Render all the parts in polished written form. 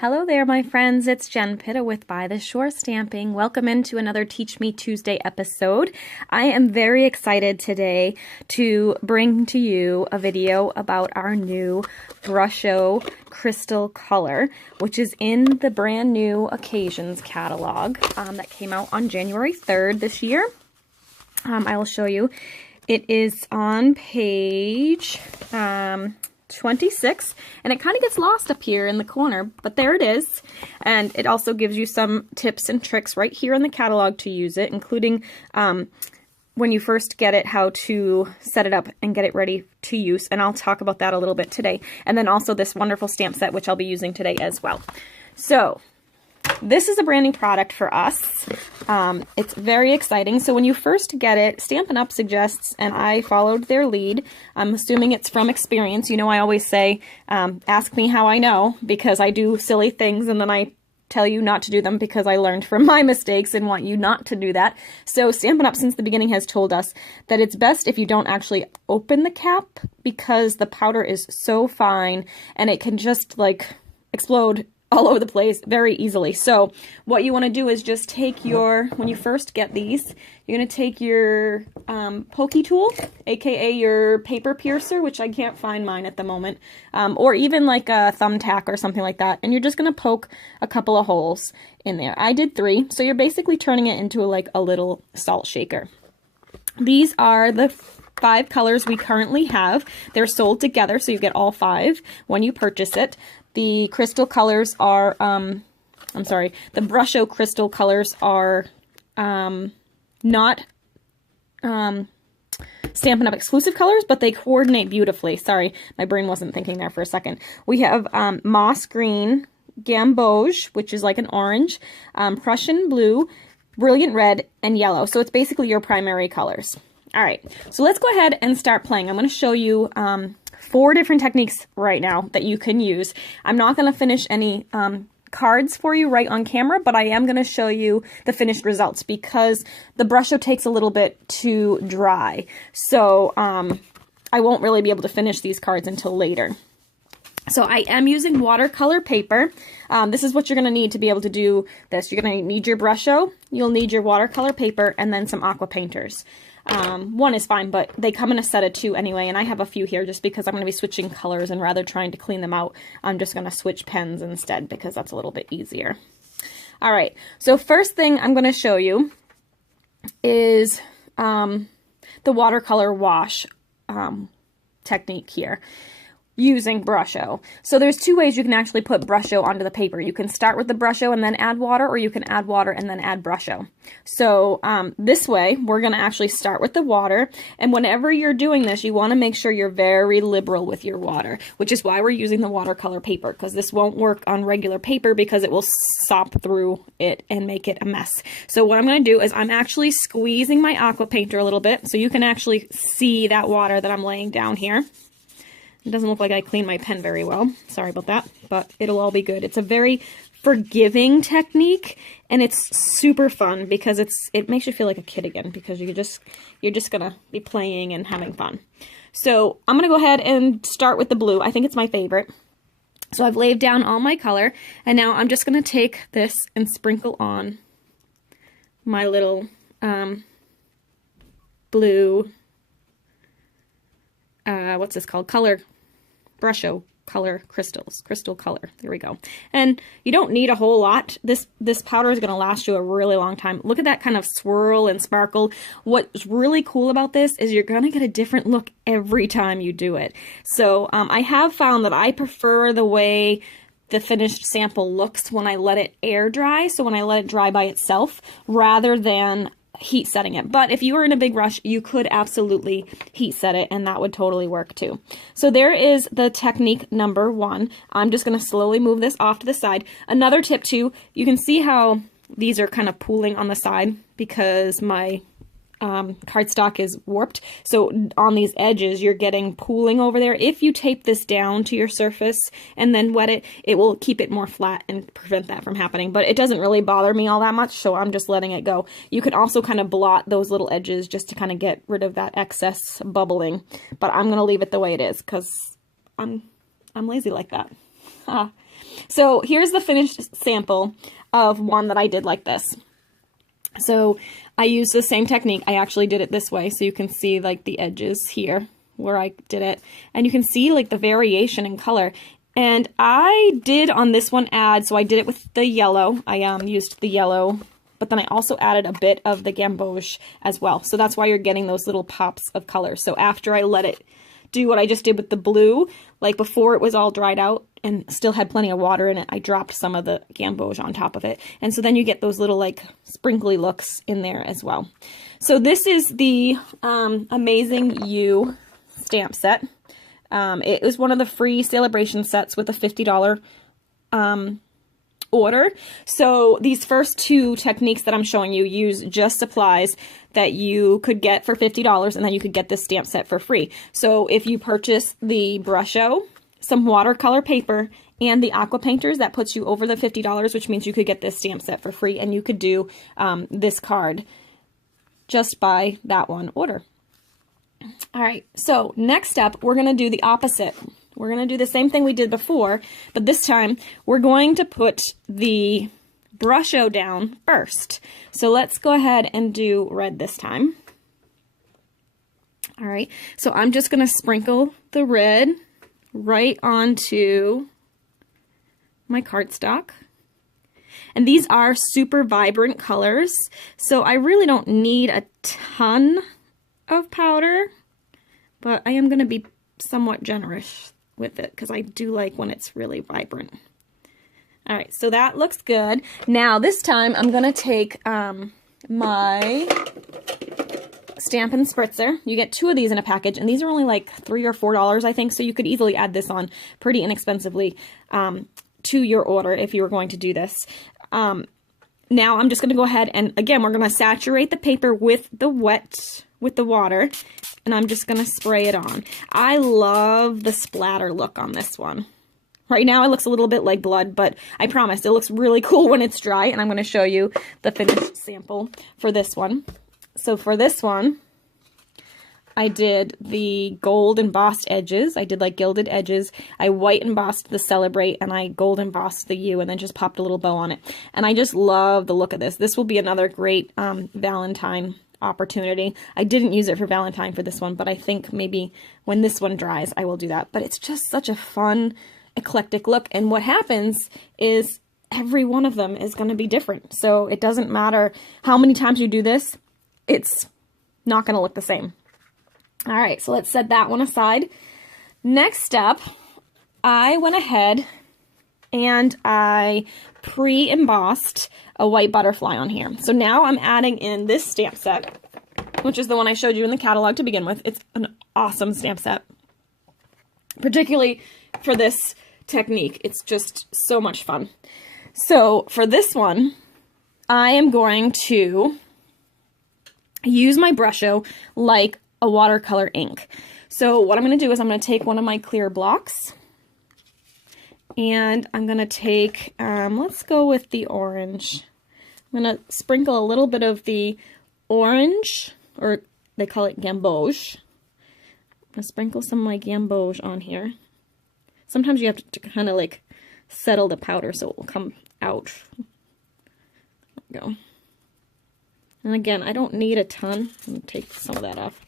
Hello there, my friends. It's Jen Pitta with By the Shore Stamping. Welcome into another Teach Me Tuesday episode. I am very excited today to bring to you a video about our new Brusho Crystal Color, which is in the brand new Occasions catalog that came out on January 3rd this year. I will show you. It is on page 26, and it kind of gets lost up here in the corner, but there it is. And it also gives you some tips and tricks right here in the catalog to use it, including when you first get it, how to set it up and get it ready to use. And I'll talk about that a little bit today. And then also this wonderful stamp set, which I'll be using today as well. So this is a brand new product for us. It's very exciting. So when you first get it, Stampin' Up suggests, and I followed their lead. I'm assuming it's from experience. You know, I always say, ask me how I know, because I do silly things and then I tell you not to do them because I learned from my mistakes and want you not to do that. So Stampin' Up since the beginning has told us that it's best if you don't actually open the cap, because the powder is so fine and it can just like explode all over the place very easily. So what you want to do is just take your, when you first get these, you're going to take your pokey tool, aka your paper piercer, which I can't find mine at the moment, or even like a thumbtack or something like that, and you're just going to poke a couple of holes in there. I did 3, so you're basically turning it into like a little salt shaker. These are the 5 colors we currently have. They're sold together, so you get all 5 when you purchase it. The crystal colors are, the Brusho Crystal Colors are not Stampin' Up exclusive colors, but they coordinate beautifully. Sorry, my brain wasn't thinking there for a second. We have Moss Green, Gamboge, which is like an orange, Prussian Blue, Brilliant Red, and Yellow. So it's basically your primary colors. All right, so let's go ahead and start playing. I'm going to show you 4 different techniques right now that you can use. I'm not going to finish any cards for you right on camera, but I am going to show you the finished results because the Brusho takes a little bit to dry. So I won't really be able to finish these cards until later. So I am using watercolor paper. This is what you're going to need to be able to do this. You're going to need your Brusho, you'll need your watercolor paper, and then some Aquapainters. 1 is fine, but they come in a set of 2 anyway, and I have a few here just because I'm going to be switching colors, and rather trying to clean them out, I'm just going to switch pens instead because that's a little bit easier. All right, so first thing I'm going to show you is the watercolor wash technique here, using Brusho. So there's 2 ways you can actually put Brusho onto the paper. You can start with the Brusho and then add water, or you can add water and then add Brusho. So this way, we're going to actually start with the water, and whenever you're doing this, you want to make sure you're very liberal with your water, which is why we're using the watercolor paper, because this won't work on regular paper because it will sop through it and make it a mess. So what I'm going to do is I'm actually squeezing my aqua painter a little bit so you can actually see that water that I'm laying down here. It doesn't look like I cleaned my pen very well. Sorry about that, but it'll all be good. It's a very forgiving technique, and it's super fun because it makes you feel like a kid again, because you're just gonna be playing and having fun. So I'm gonna go ahead and start with the blue. I think it's my favorite. So I've laid down all my color, and now I'm just gonna take this and sprinkle on my little blue, what's this called? Brusho Color Crystals. Crystal Color. There we go. And you don't need a whole lot. This powder is going to last you a really long time. Look at that kind of swirl and sparkle. What's really cool about this is you're going to get a different look every time you do it. So I have found that I prefer the way the finished sample looks when I let it air dry, so when I let it dry by itself, rather than heat setting it. But if you were in a big rush, you could absolutely heat set it, and that would totally work too. So there is the technique number 1. I'm just going to slowly move this off to the side. Another tip too, you can see how these are kind of pooling on the side because my cardstock is warped. So on these edges, you're getting pooling over there. If you tape this down to your surface and then wet it, it will keep it more flat and prevent that from happening. But it doesn't really bother me all that much, so I'm just letting it go. You can also kind of blot those little edges just to kind of get rid of that excess bubbling. But I'm going to leave it the way it is because I'm lazy like that. So here's the finished sample of one that I did like this. So I used the same technique. I actually did it this way, so you can see like the edges here where I did it, and you can see like the variation in color. And I did on this one add, so I did it with the yellow. I used the yellow, but then I also added a bit of the gamboge as well. So that's why you're getting those little pops of color. So after I let it do what I just did with the blue, like before it was all dried out and still had plenty of water in it, I dropped some of the gamboge on top of it. And so then you get those little like sprinkly looks in there as well. So this is the Amazing You stamp set. It was one of the free celebration sets with a $50 order. So these first two techniques that I'm showing you use just supplies that you could get for $50, and then you could get this stamp set for free. So if you purchase the Brusho, some watercolor paper, and the Aquapainters, that puts you over the $50, which means you could get this stamp set for free, and you could do this card just by that one order. All right, so next up, we're going to do the opposite. We're going to do the same thing we did before, but this time we're going to put the Brusho down first. So let's go ahead and do red this time. All right, so I'm just going to sprinkle the red right onto my cardstock. And these are super vibrant colors, so I really don't need a ton of powder, but I am going to be somewhat generous with it because I do like when it's really vibrant. All right, so that looks good. Now this time I'm going to take my Stampin' Spritzer. You get 2 of these in a package, and these are only like $3 or $4, I think, so you could easily add this on pretty inexpensively to your order if you were going to do this. Now I'm just going to go ahead and, again, we're going to saturate the paper with the water, and I'm just going to spray it on. I love the splatter look on this one. Right now it looks a little bit like blood, but I promise it looks really cool when it's dry, and I'm going to show you the finished sample for this one. So for this one, I did the gold embossed edges. I did like gilded edges. I white embossed the Celebrate, and I gold embossed the U, and then just popped a little bow on it. And I just love the look of this. This will be another great Valentine opportunity. I didn't use it for Valentine for this one, but I think maybe when this one dries, I will do that. But it's just such a fun, eclectic look. And what happens is every one of them is going to be different. So it doesn't matter how many times you do this, it's not going to look the same. All right, so let's set that one aside. Next up, I went ahead and I pre-embossed a white butterfly on here. So now I'm adding in this stamp set, which is the one I showed you in the catalog to begin with. It's an awesome stamp set, particularly for this technique. It's just so much fun. So for this one, I am going to use my Brusho like a watercolor ink. So what I'm going to do is I'm going to take one of my clear blocks, and I'm going to take, let's go with the orange. I'm going to sprinkle a little bit of the orange, or they call it gamboge. I'm going to sprinkle some of my gamboge on here. Sometimes you have to kind of like settle the powder so it will come out. There we go. And again, I don't need a ton. I'm going to take some of that off.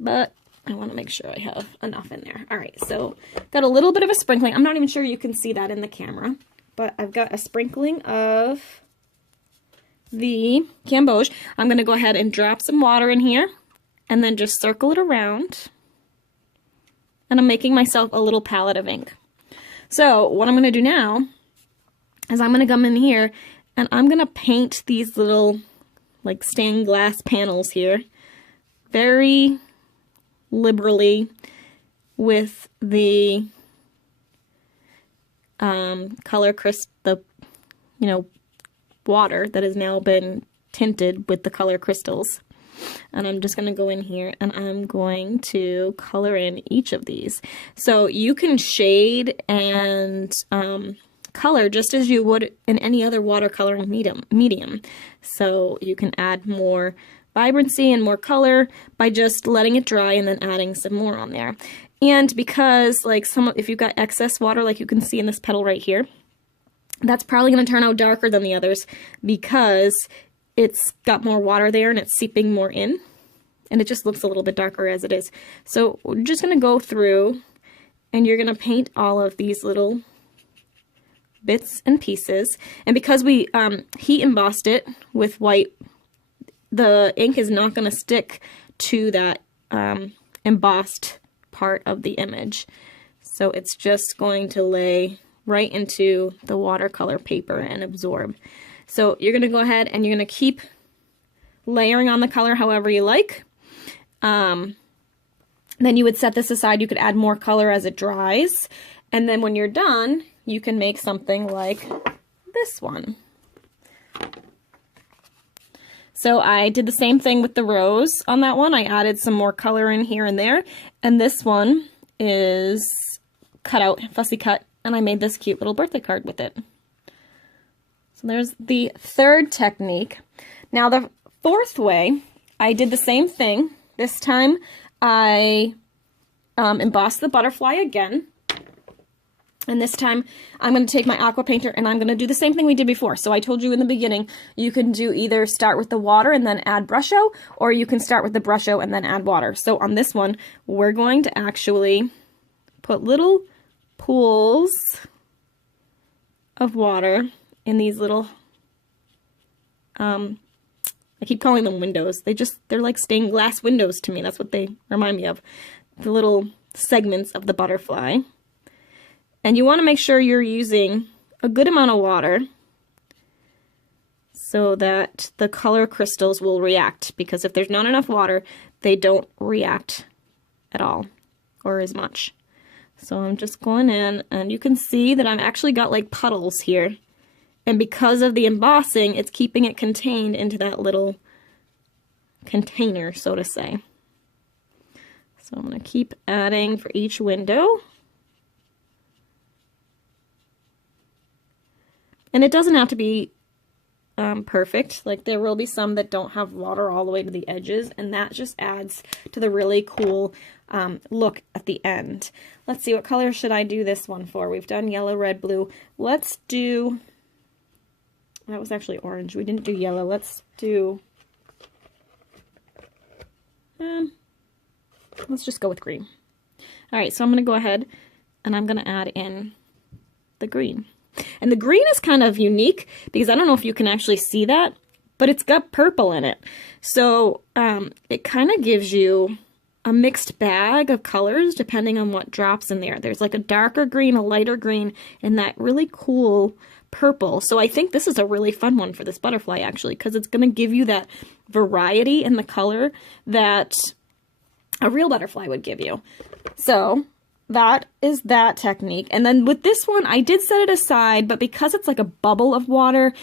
But I want to make sure I have enough in there. All right, so got a little bit of a sprinkling. I'm not even sure you can see that in the camera, but I've got a sprinkling of the gamboge. I'm going to go ahead and drop some water in here and then just circle it around. And I'm making myself a little palette of ink. So what I'm going to do now is I'm going to come in here and I'm going to paint these little like stained glass panels here very liberally with the color the water that has now been tinted with the color crystals. And I'm just going to go in here and I'm going to color in each of these. So you can shade and color just as you would in any other watercoloring medium. So you can add more vibrancy and more color by just letting it dry and then adding some more on there. And because like if you've got excess water, like you can see in this petal right here, that's probably going to turn out darker than the others because it's got more water there and it's seeping more in. And it just looks a little bit darker as it is. So we're just going to go through and you're going to paint all of these little bits and pieces. And because we heat embossed it with white, the ink is not going to stick to that embossed part of the image. So it's just going to lay right into the watercolor paper and absorb. So you're going to go ahead and you're going to keep layering on the color however you like. Then you would set this aside. You could add more color as it dries. And then when you're done, you can make something like this one. So I did the same thing with the rose on that one. I added some more color in here and there. And this one is cut out, fussy cut, and I made this cute little birthday card with it. So there's the third technique. Now the fourth way, I did the same thing. This time I embossed the butterfly again. And this time I'm going to take my aqua painter and I'm going to do the same thing we did before. So I told you in the beginning, you can do either start with the water and then add Brusho, or you can start with the Brusho and then add water. So on this one, we're going to actually put little pools of water in these little, I keep calling them windows. They're like stained glass windows to me. That's what they remind me of. The little segments of the butterfly. And you want to make sure you're using a good amount of water so that the color crystals will react, because if there's not enough water, they don't react at all or as much. So I'm just going in, and you can see that I've actually got like puddles here. And because of the embossing, it's keeping it contained into that little container, so to say. So I'm going to keep adding for each window. And it doesn't have to be perfect. Like there will be some that don't have water all the way to the edges, and that just adds to the really cool look at the end. Let's see, what color should I do this one for? We've done yellow, red, blue. Let's do, that was actually orange. We didn't do yellow. Let's do, let's just go with green. All right, so I'm going to go ahead and I'm going to add in the green. And the green is kind of unique because I don't know if you can actually see that, but it's got purple in it. So it kind of gives you a mixed bag of colors depending on what drops in there. There's like a darker green, a lighter green, and that really cool purple. So I think this is a really fun one for this butterfly actually, because it's going to give you that variety in the color that a real butterfly would give you. So that is that technique. And then with this one, I did set it aside, but because it's like a bubble of water,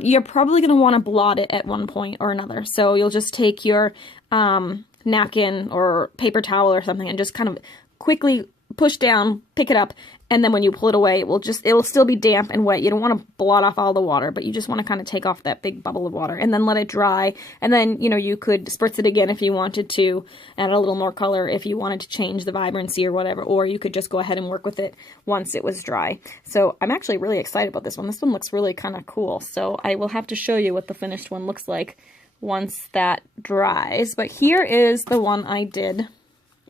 you're probably going to want to blot it at one point or another. So you'll just take your napkin or paper towel or something and just kind of quickly push down, pick it up, and then when you pull it away, it'll still be damp and wet. You don't want to blot off all the water, but you just want to kind of take off that big bubble of water and then let it dry. And then, you know, you could spritz it again if you wanted to, add a little more color if you wanted to change the vibrancy or whatever, or you could just go ahead and work with it once it was dry. So I'm actually really excited about this one. This one looks really kind of cool. So I will have to show you what the finished one looks like once that dries. But here is the one I did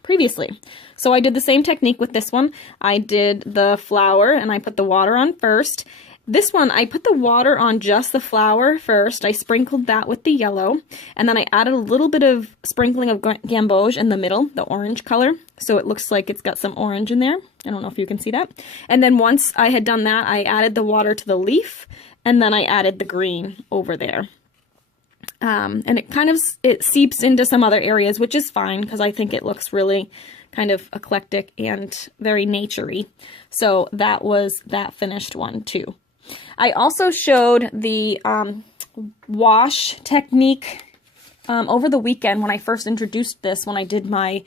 previously. So I did the same technique with this one. I did the flower and I put the water on first. This one, I put the water on just the flower first. I sprinkled that with the yellow, and then I added a little bit of sprinkling of gamboge in the middle, the orange color, so it looks like it's got some orange in there. I don't know if you can see that. And then once I had done that, I added the water to the leaf, and then I added the green over there. And it seeps into some other areas, which is fine because I think it looks really kind of eclectic and very naturey. So that was that finished one too. I also showed the wash technique over the weekend when I first introduced this, when I did my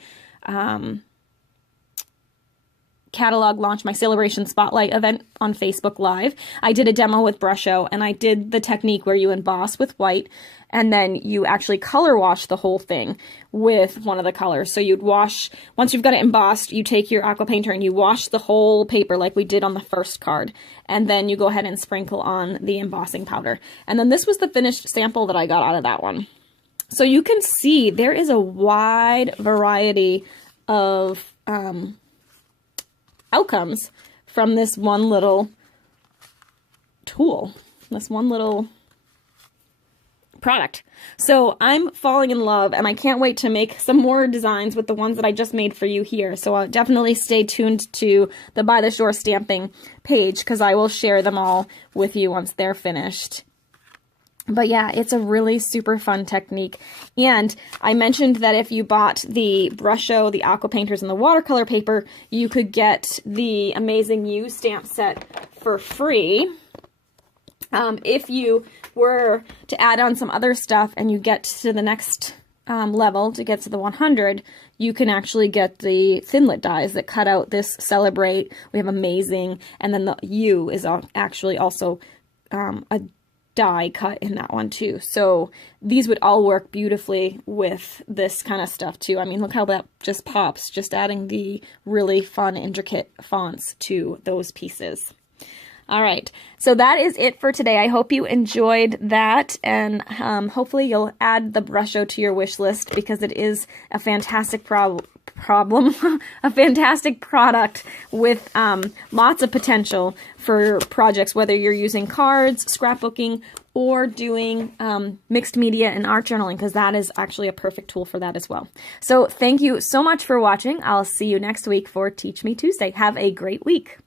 catalog launch, my Celebration Spotlight event on Facebook Live, I did a demo with Brusho, and I did the technique where you emboss with white, and then you actually color wash the whole thing with one of the colors. So you'd wash, once you've got it embossed, you take your aqua painter and you wash the whole paper like we did on the first card. And then you go ahead and sprinkle on the embossing powder. And then this was the finished sample that I got out of that one. So you can see there is a wide variety of outcomes from this one little tool, this one little product. So I'm falling in love, and I can't wait to make some more designs with the ones that I just made for you here. So I'll definitely stay tuned to the By the Shore stamping page, because I will share them all with you once they're finished. But yeah, it's a really super fun technique. And I mentioned that if you bought the Brusho, the Aquapainters, and the watercolor paper, you could get the Amazing You stamp set for free. If you were to add on some other stuff and you get to the next level, to get to the 100, you can actually get the Thinlit dies that cut out this Celebrate. We have Amazing, and then the U is actually also a die cut in that one too. So these would all work beautifully with this kind of stuff too. I mean, look how that just pops, just adding the really fun, intricate fonts to those pieces. All right, so that is it for today. I hope you enjoyed that, and hopefully you'll add the Brusho to your wish list, because it is a fantastic a fantastic product with lots of potential for projects, whether you're using cards, scrapbooking, or doing mixed media and art journaling, because that is actually a perfect tool for that as well. So thank you so much for watching. I'll see you next week for Teach Me Tuesday. Have a great week.